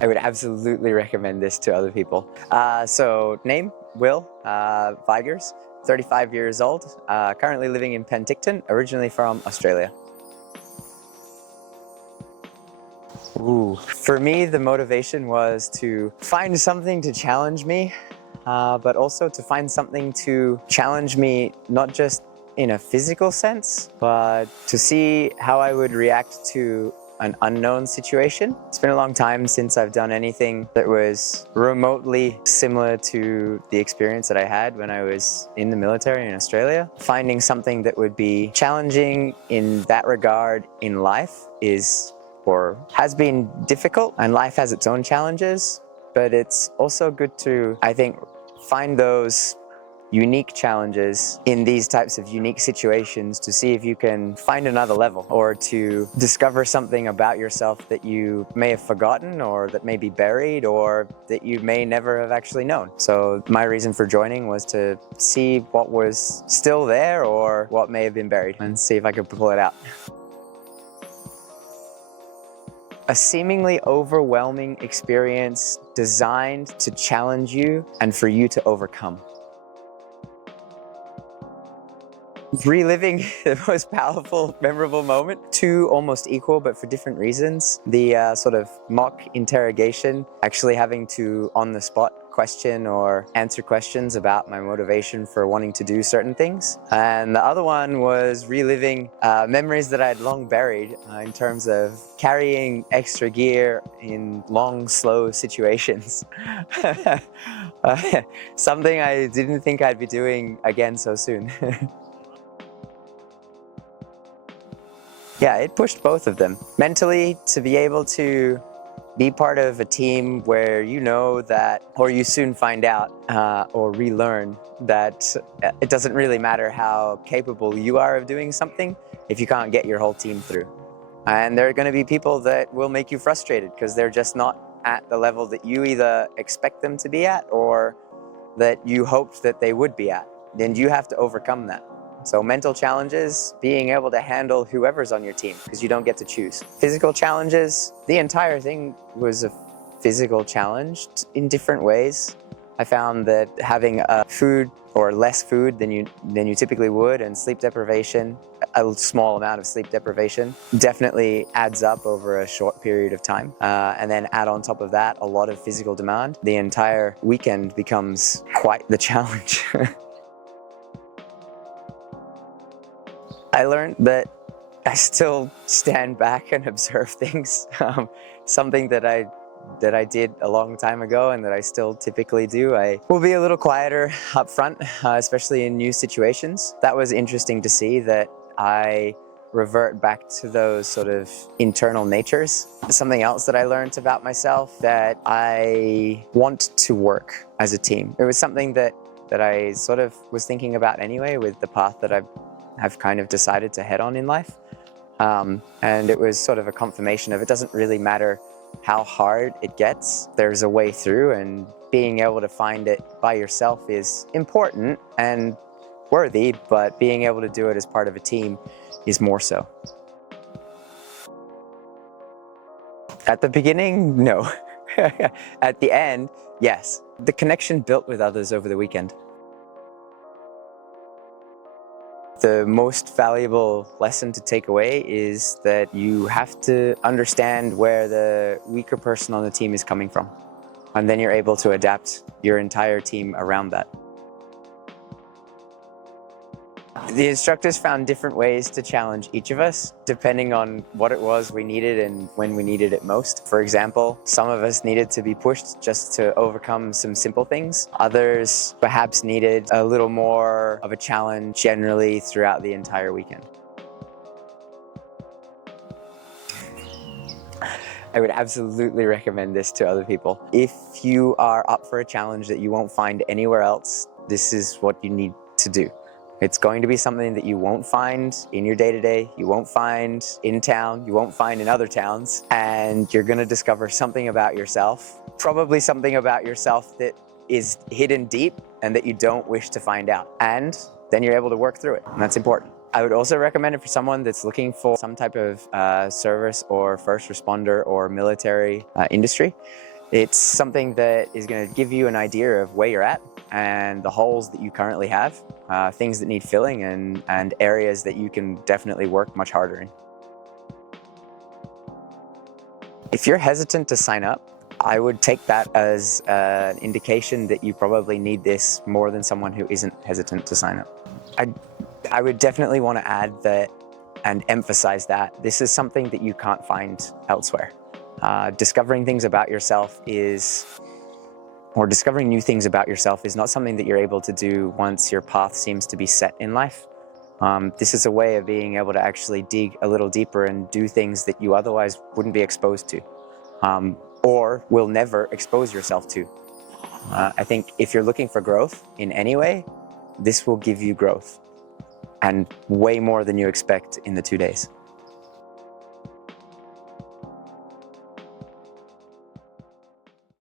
I would absolutely recommend this to other people. So name, Will Vigers, 35 years old, currently living in Penticton, originally from Australia. For me, the motivation was to find something to challenge me, but also to find something to challenge me not just in a physical sense, but to see how I would react to an unknown situation. It's been a long time since I've done anything that was remotely similar to the experience that I had when I was in the military in Australia. Finding something that would be challenging in that regard in life has been difficult, and life has its own challenges, but it's also good to, I think, find those unique challenges in these types of unique situations to see if you can find another level or to discover something about yourself that you may have forgotten or that may be buried or that you may never have actually known. So my reason for joining was to see what was still there or what may have been buried and see if I could pull it out. A seemingly overwhelming experience designed to challenge you and for you to overcome. Reliving the most powerful, memorable moment, two almost equal but for different reasons. The sort of mock interrogation, actually having to on the spot question or answer questions about my motivation for wanting to do certain things. And the other one was reliving memories that I had long buried in terms of carrying extra gear in long, slow situations. Something I didn't think I'd be doing again so soon. Yeah, it pushed both of them. Mentally, to be able to be part of a team where you know that, or you soon find out or relearn that it doesn't really matter how capable you are of doing something if you can't get your whole team through. And there are going to be people that will make you frustrated because they're just not at the level that you either expect them to be at or that you hoped that they would be at. And you have to overcome that. So mental challenges, being able to handle whoever's on your team, because you don't get to choose. Physical challenges, the entire thing was a physical challenge in different ways. I found that having food or less food than you typically would, and sleep deprivation, a small amount of sleep deprivation, definitely adds up over a short period of time. And then add on top of that a lot of physical demand. The entire weekend becomes quite the challenge. I learned that I still stand back and observe things, something that I did a long time ago and that I still typically do. I will be a little quieter up front, especially in new situations. That was interesting to see that I revert back to those sort of internal natures. Something else that I learned about myself, that I want to work as a team. It was something that I sort of was thinking about anyway with the path that I've kind of decided to head on in life. And it was sort of a confirmation of it doesn't really matter how hard it gets, there's a way through, and being able to find it by yourself is important and worthy, but being able to do it as part of a team is more so. At the beginning, no. At the end, yes. The connection built with others over the weekend. The most valuable lesson to take away is that you have to understand where the weaker person on the team is coming from. And then you're able to adapt your entire team around that. The instructors found different ways to challenge each of us, depending on what it was we needed and when we needed it most. For example, some of us needed to be pushed just to overcome some simple things. Others perhaps needed a little more of a challenge generally throughout the entire weekend. I would absolutely recommend this to other people. If you are up for a challenge that you won't find anywhere else, this is what you need to do. It's going to be something that you won't find in your day-to-day, you won't find in town, you won't find in other towns, and you're going to discover something about yourself, probably something about yourself that is hidden deep and that you don't wish to find out. And then you're able to work through it, and that's important. I would also recommend it for someone that's looking for some type of service or first responder or military industry. It's something that is going to give you an idea of where you're at and the holes that you currently have, things that need filling, and areas that you can definitely work much harder in. If you're hesitant to sign up, I would take that as an indication that you probably need this more than someone who isn't hesitant to sign up. I would definitely want to add that and emphasize that this is something that you can't find elsewhere. Discovering things about yourself discovering new things about yourself is not something that you're able to do once your path seems to be set in life. This is a way of being able to actually dig a little deeper and do things that you otherwise wouldn't be exposed to, or will never expose yourself to. I think if you're looking for growth in any way, this will give you growth, and way more than you expect in the 2 days.